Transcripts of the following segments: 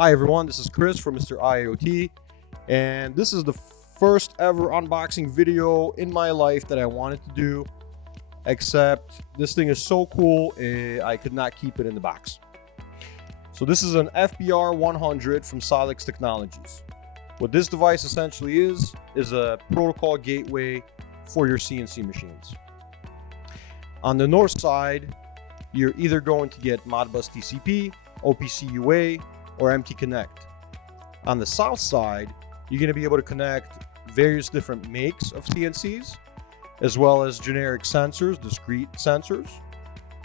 Hi everyone, this is Chris from Mr. IoT, and this is the first ever unboxing video in my life that I wanted to do, except this thing is so cool, I could not keep it in the box. So this is an FBR-100 from Silex Technologies. What this device essentially is a protocol gateway for your CNC machines. On the north side, you're either going to get Modbus TCP, OPC UA, or MT Connect. On the south side, you're going to be able to connect various different makes of CNCs, as well as generic sensors, discrete sensors,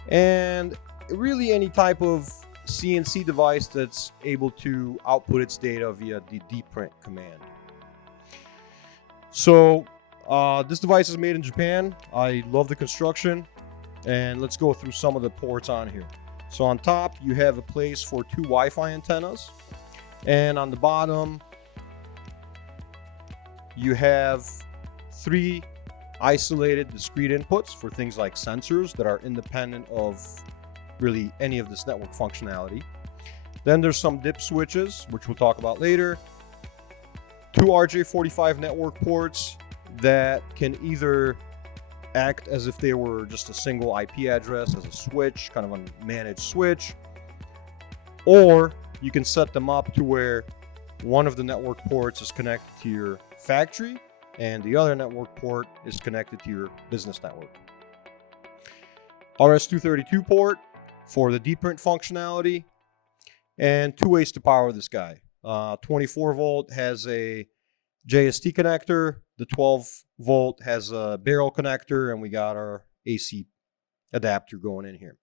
and really any type of CNC device that's able to output its data via the dprint command. So this device is made in Japan. I love the construction, and let's go through some of the ports on here. So on top, you have a place for two Wi-Fi antennas, and on the bottom, you have three isolated discrete inputs for things like sensors that are independent of really any of this network functionality. Then there's some dip switches, which we'll talk about later. Two RJ45 network ports that can either act as if they were just a single IP address as a switch, kind of a managed switch, or you can set them up to where one of the network ports is connected to your factory and the other network port is connected to your business network. RS-232 port for the dprint functionality, and two ways to power this guy. 24 volt has a JST connector, the 12 volt has a barrel connector, and we got our AC adapter going in here.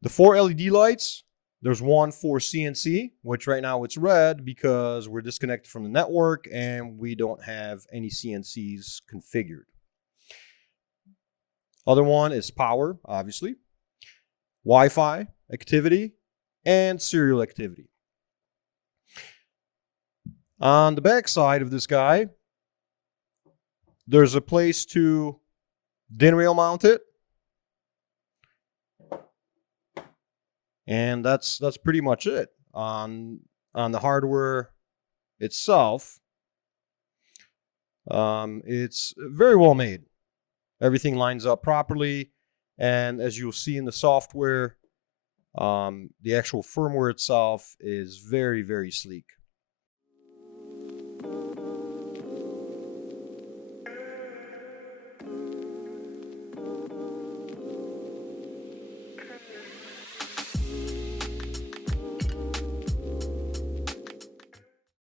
The four LED lights, there's one for CNC, which right now it's red because we're disconnected from the network and we don't have any CNCs configured. Other one is power, obviously, Wi-Fi activity, and serial activity. On the back side of this guy, there's a place to DIN rail mount it. And that's pretty much it. On the hardware itself, it's very well made. Everything lines up properly, and as you'll see in the software, the actual firmware itself is very, very sleek.